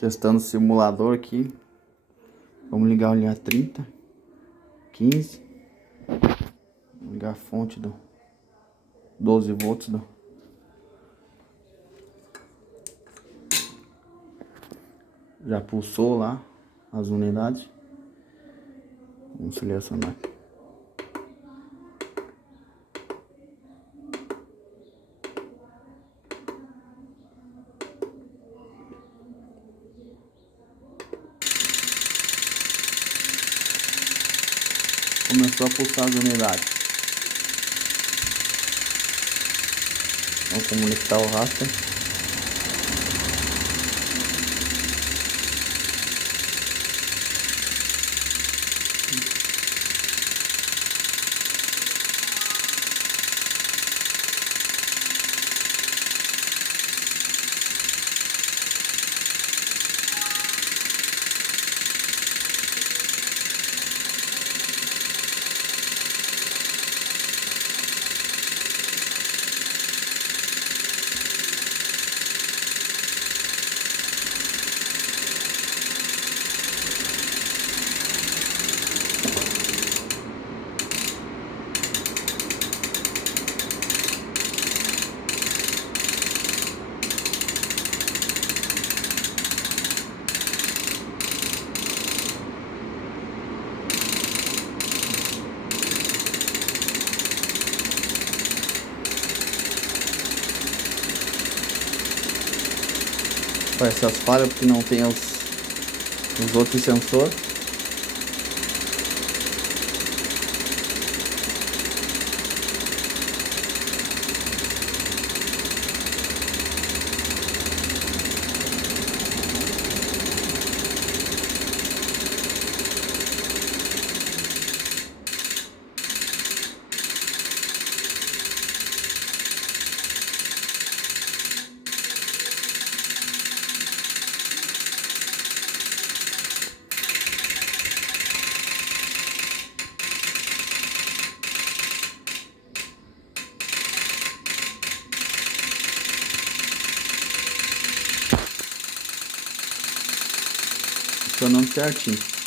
Testando o simulador aqui. Vamos ligar a linha 30, 15. Vamos ligar a fonte do 12 volts do... Já pulsou lá as unidades. Vamos selecionar. Começou a pulsar as unidades. Vamos conectar o raster. Essas falhas porque não tem os outros sensores. Funcionando certinho.